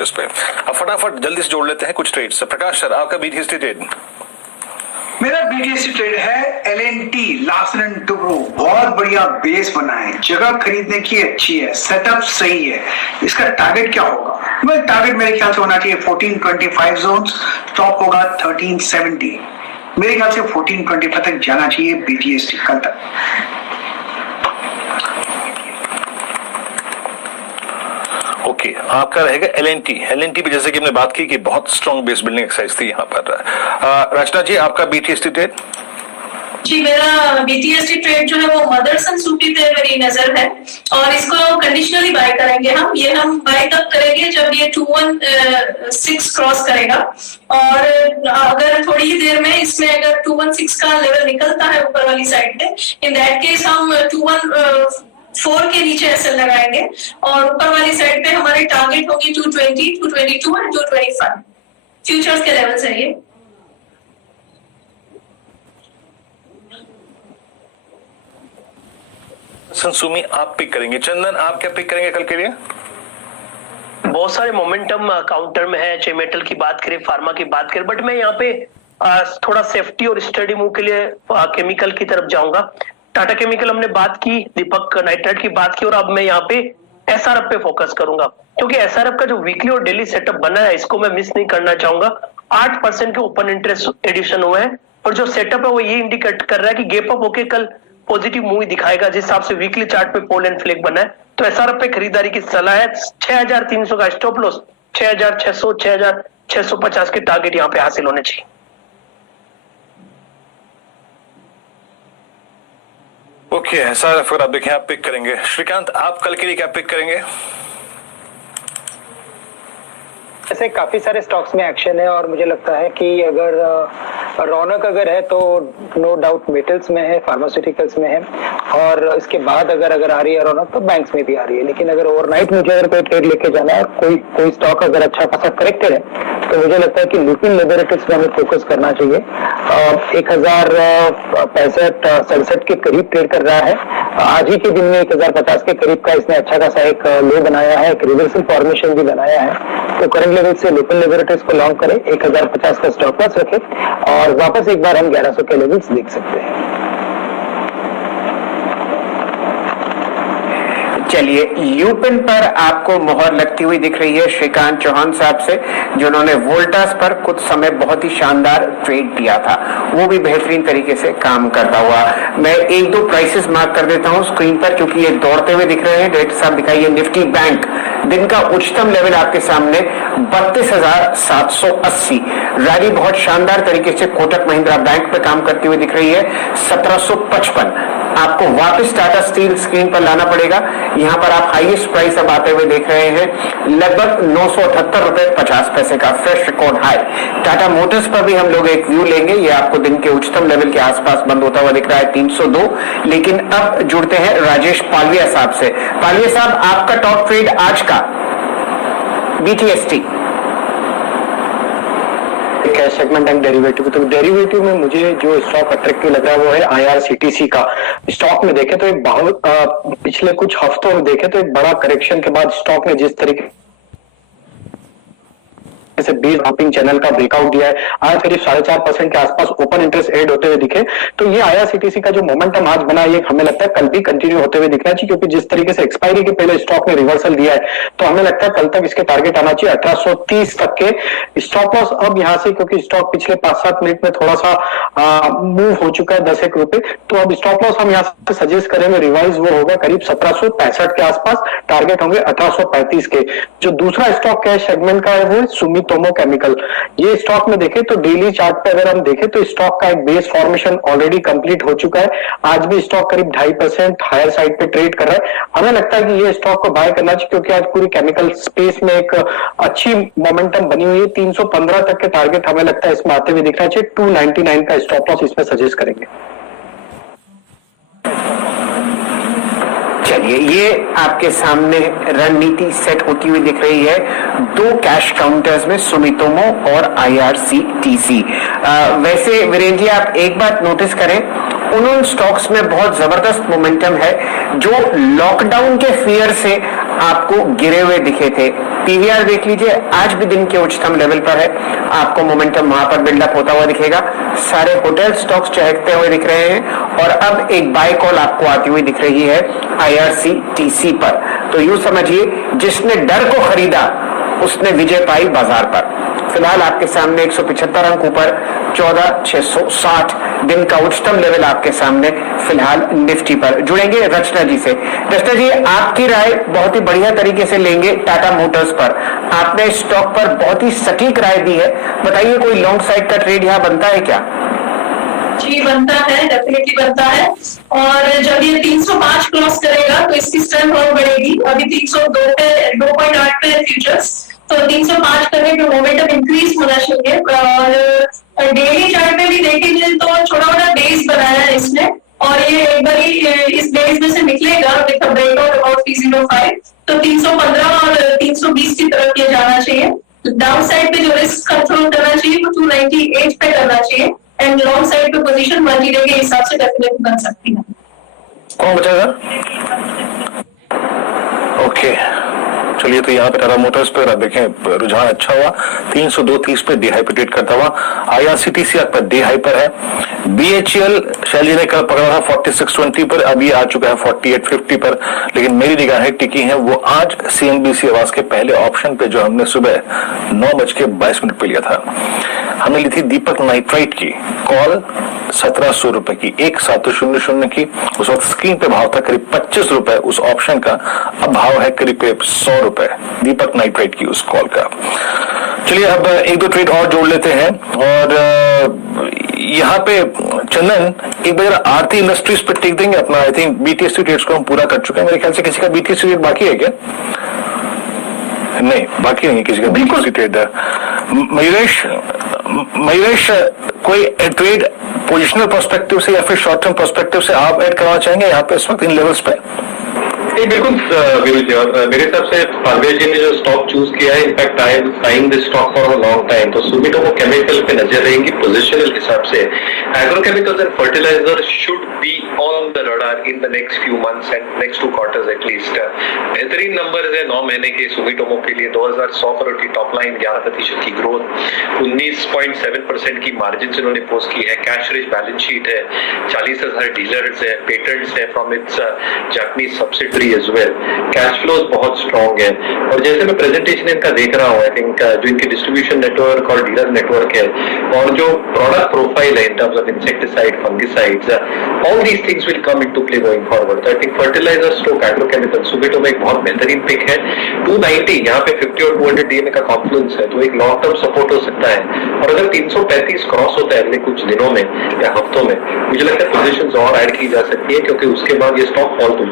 Futures पे। अब फटाफट जल्दी से जोड़ लेते हैं कुछ ट्रेड्स। प्रकाश सर, आपका बीटीएसटी ट्रेड। मेरा बीटीएसटी ट्रेड है एलएनटी लार्सन एंड टुब्रो। बहुत बढ़िया बेस बना है, जगह खरीदने की अच्छी है, सेटअप सही है। इसका टारगेट क्या होगा? टारगेट मेरे ख्याल से होना चाहिए 1425 जोन, टॉप होगा 1370। मेरे ख्याल से 1425 तक जाना चाहिए बीटीएसटी कल तक। ओके, आपका रहेगा एलएनटी पे जैसे कि हमने बात की कि बहुत स्ट्रॉन्ग बेस बिल्डिंग एक्सरसाइज थी यहाँ पर। रचना जी, आपका बीटीएसटी ट्रेड। जी, मेरा बीटीएसटी ट्रेड जो है वो मदरसन सूफी पे मेरी नजर है और इसको कंडीशनली बाय करेंगे हम। ये हम बाय तब करेंगे जब ये 216 क्रॉस करेगा और अगर थोड़ी ही देर में इसमें अगर 216 का लेवल निकलता है ऊपर वाली साइड पे, इन दैट केस हम 214 के नीचे एसएल लगाएंगे और ऊपर वाली साइड पे हमारे टारगेट होगी 220, 222 एंड 225 फ्यूचर्स के लेवल्स है ये। सुमी आप पिक करेंगे, चंदन आप क्या पिक करेंगे कल के लिए? बहुत सारे मोमेंटम काउंटर में है, चाहे मेटल की बात करें, फार्मा की बात करें, बट मैं यहाँ पे थोड़ा सेफ्टी और स्टडी मूव के लिए केमिकल की तरफ जाऊंगा। टाटा केमिकल हमने बात की, दीपक नाइट्राइट की बात की और अब मैं यहाँ पे एसआरएफ पे फोकस करूंगा क्योंकि एसआरएफ का जो वीकली और डेली सेटअप बना है इसको मैं मिस नहीं करना चाहूंगा। 8% के ओपन इंटरेस्ट एडिशन हुए हैं और जो सेटअप है वो ये इंडिकेट कर रहा है कि गैप अप होके कल पॉजिटिव मूव दिखाएगा जिस हिसाब से वीकली चार्ट पे पोल एंड फ्लैग बना है। तो एसआरएफ पे खरीदारी की सलाह है। 6300 का स्टॉप लॉस, 6600 6650 के टारगेट यहाँ पे हासिल होने चाहिए। ओके, एसआरएफ अगर आप देखें आप पिक करेंगे। श्रीकांत, आप कल के लिए क्या पिक करेंगे? ऐसे काफी सारे स्टॉक्स में एक्शन है और मुझे लगता है कि अगर रौनक अगर है तो नो डाउट मेटल्स में है, फार्मास्यूटिकल्स में है और इसके बाद अगर आ रही है रौनक तो बैंक्स में भी आ रही है। लेकिन अगर ओवरनाइट मुझे अगर कोई ट्रेड लेके जाना है, कोई स्टॉक अगर अच्छा खासा करेक्टेड है तो मुझे लगता है कि लुपिन लिबरेटरीज में हमें फोकस करना चाहिए। 1065 67 के करीब ट्रेड कर रहा है। आज ही के दिन में 1050 के करीब का इसने अच्छा खासा एक लो बनाया है, एक रिवर्सल फॉर्मेशन भी बनाया है। तो करंट लेवल से लुपिन लिबरेटरीज को लॉन्ग करें, 1050 का स्टॉप लॉस रखें और वापस एक बार हम 1100 के लेवल्स देख सकते हैं। चलिए, यूपिन पर आपको मोहर लगती हुई दिख रही है श्रीकांत चौहान साहब से, जिन्होंने वोल्टास पर कुछ समय बहुत ही शानदार ट्रेड दिया था, वो भी बेहतरीन तरीके से काम करता हुआ। मैं एक दो प्राइसेस मार्क कर देता हूं स्क्रीन पर क्योंकि ये दौड़ते हुए दिख रहे हैं। डायरेक्टर साहब दिखाइए। निफ्टी बैंक दिन का उच्चतम लेवल आपके सामने 32,780। रैली बहुत शानदार तरीके से कोटक महिंद्रा बैंक पे काम करती हुई दिख रही है 1755। आपको वापस टाटा स्टील स्क्रीन पर लाना पड़ेगा। यहां पर आप हाईएस्ट प्राइस अब आते हुए देख रहे हैं लगभग 978 रुपए 50 पैसे का fresh record high. Tata Motors पर भी हम लोग एक व्यू लेंगे। ये आपको दिन के उच्चतम लेवल के आसपास बंद होता हुआ दिख रहा है 302। लेकिन अब जुड़ते हैं राजेश पालविया साहब से। पालविया साहब, आपका टॉप ट्रेड आज का BTST cash segment and derivative. तो डेरिवेटिव में मुझे जो स्टॉक अट्रैक्टिव लग रहा है वो है आईआरसीटीसी का। स्टॉक में देखें तो एक बहुत पिछले कुछ हफ्तों में देखें तो एक बड़ा करेक्शन के बाद स्टॉक ने जिस तरीके से बीस होपिंग चैनल का ब्रेकआउट दिया है, आज करीब 4.5% के आसपास ओपन इंटरेस्ट एड होते हुए दिखे। तो ये आईआरसीटीसी का जो मोमेंटम आज बना ये हमें लगता है कल भी कंटिन्यू होते हुए दिखना चाहिए क्योंकि जिस तरीके से एक्सपायरी के पहले स्टॉक ने रिवर्सल दिया है तो हमें लगता है कल तक इसके टारगेट आना चाहिए 1830 तक के। स्टॉप लॉस अब यहाँ से क्योंकि स्टॉक पिछले 5-7 मिनट में थोड़ा सा मूव हो चुका है 10 रुपए, तो अब स्टॉप लॉस हम यहाँ से सजेस्ट करेंगे रिवाइज वो होगा करीब 1765 के आसपास। टारगेट होंगे 1835 के। जो दूसरा स्टॉक कैश सेगमेंट का है वो सुमितोमो केमिकल। ये स्टॉक में देखें तो डेली चार्ट पे अगर हम देखें तो स्टॉक का एक बेस फॉर्मेशन ऑलरेडी कंप्लीट हो चुका है। आज भी स्टॉक करीब 2.5% हायर साइड पे ट्रेड कर रहा है। हमें लगता है कि ये स्टॉक को बाय करना चाहिए क्योंकि आज पूरी केमिकल स्पेस में एक अच्छी मोमेंटम बनी हुई है। 315 तक के टारगेट हमें लगता है इसमें आते हुए दिखना चाहिए। 299 का स्टॉप लॉस इसमें सजेस्ट करेंगे। चलिए, ये आपके सामने रणनीति सेट होती हुई दिख रही है दो कैश काउंटर्स में, सुमितोमो और आईआरसीटीसी। वैसे वीरेंद्र जी, आप एक बात नोटिस करें, उन स्टॉक्स में बहुत जबरदस्त मोमेंटम है जो लॉकडाउन के फियर से आपको गिरे हुए दिखे थे। पीवीआर देख लीजिए, आज भी दिन के उच्चतम लेवल पर है, आपको मोमेंटम वहां पर बिल्डअप होता हुआ दिखेगा। सारे होटल स्टॉक्स चहकते हुए दिख रहे हैं और अब एक बाय कॉल आपको आती हुई दिख रही है IRCTC पर। तो यूं समझिए, जिसने डर को खरीदा उसने विजय पाई बाजार पर। फिलहाल आपके सामने 175 अंक ऊपर 14,660 दिन का उच्चतम लेवल आपके सामने फिलहाल निफ्टी पर। जुड़ेंगे रचना जी से। रचना जी, आपकी राय बहुत ही बढ़िया तरीके से लेंगे टाटा मोटर्स पर। आपने स्टॉक पर बहुत ही सटीक राय दी है, बताइए कोई लॉन्ग साइड का ट्रेड यहाँ बनता है क्या? जी बनता है, डेफिनेटली बनता है। और जब ये 305 क्रॉस करेगा तो इसकी स्ट्रेंथ और बढ़ेगी। अभी 302 पे 2.8 पे फ्यूचर्स, तो 305 करने पे मोमेंटम इंक्रीज होना चाहिए। और डेली चार्ट में भी देखेंगे तो छोटा मोटा बेस बनाया है इसने, और ये एक बार इस बेस में से निकलेगा विद ब्रेकआउट अबाउट 305, तो 315 और 320 की तरफ ये जाना चाहिए। डाउन साइड पे जो रिस्क कंट्रोल करना चाहिए वो 298 पे करना चाहिए, एंड लॉन्ग साइड पे पोजीशन 1 डे के हिसाब से डेफिनेटली बन सकती है। कौन बचेगा? ओके, चलिए, तो यहाँ पे टाटा मोटर्स पे देखें रुझान अच्छा हुआ, 302.30 पे डे हाई पे ट्रेड करता हुआ। IRCTC आपका डे हाई पर है। BHEL शैली ने कल पकड़ा था 4620 पर, अभी आ चुका है 4850 पर, लेकिन मेरी निगाहें टिकी हैं वो आज CNBC आवाज के पहले ऑप्शन पे जो हमने सुबह 9:22 पे लिया था। हमने ली थी दीपक नाइट्राइट की कॉल 1700 रुपए की, 1700 की। उस वक्त स्क्रीन पे भाव था करीब 25 रुपए उस ऑप्शन का, अब भाव है करीब 100 रुपए दीपक नाइट्राइट की उस कॉल का। चलिए, अब एक दो ट्रेड और जोड़ लेते हैं। और यहाँ पे चंदन, एक बार आरती इंडस्ट्रीज पे टिक देंगे अपना। आई थिंक BTSC ट्रेड्स को हम पूरा कर चुके हैं। मेरे ख्याल से किसी का BTSC ट्रेड बाकी है क्या? नहीं, बाकी नहीं किसी का BTSC ट्रेड। मयूरेश, कोई ट्रेड पोजिशनल पर्सपेक्टिव से या फिर शॉर्ट टर्म पर्सपेक्टिव से आप ऐड करना चाहेंगे यहाँ पे इस वक्त इन लेवल्स पे? बिल्कुल विरुल जी, और मेरे हिसाब से पारवेज जी ने जो स्टॉक चूज किया है, in fact I am buying this stock for a long time. तो सुमिटोमो केमिकल पे नजर रहेंगी पोजिशनल हिसाब से। Agrochemicals and fertiliser should be on the radar in the next few months and next 2 quarters at least. बेहतरीन number है 9 महीने के सुमिटोमो के लिए। 2100 करोड़ की टॉप लाइन, 11% की ग्रोथ, 19.7% की मार्जिन इन्होंने पोस्ट की है। कैश रिच बैलेंस शीट है, 40,000 डीलर्स है, पेटेंट्स है from its Japanese subsidiary as well. Cash flows बहुत स्ट्रॉन्ग है। और जैसे मैं प्रेजेंटेशन इनका देख रहा हूँ, आई थिंक जो इनकी डिस्ट्रीब्यूशन नेटवर्क और डीलर नेटवर्क है और जो प्रोडक्ट प्रोफाइल है in terms of insecticide, fungicides, all these things will come into play going forward. I think fertiliser stroke agrochemical Sumitomo एक बहुत बेहतरीन पिक है। 290 यहाँ पे 50 और 200 DMA का कॉन्फ्लुएंस है, तो एक लॉन्ग टर्म सपोर्ट हो सकता है। और अगर 335 क्रॉस होता है अगले कुछ दिनों में या हफ्तों में, मुझे लगता है पोजीशंस और ऐड की जा सकती है, क्योंकि उसके बाद ये स्टॉक फॉल तो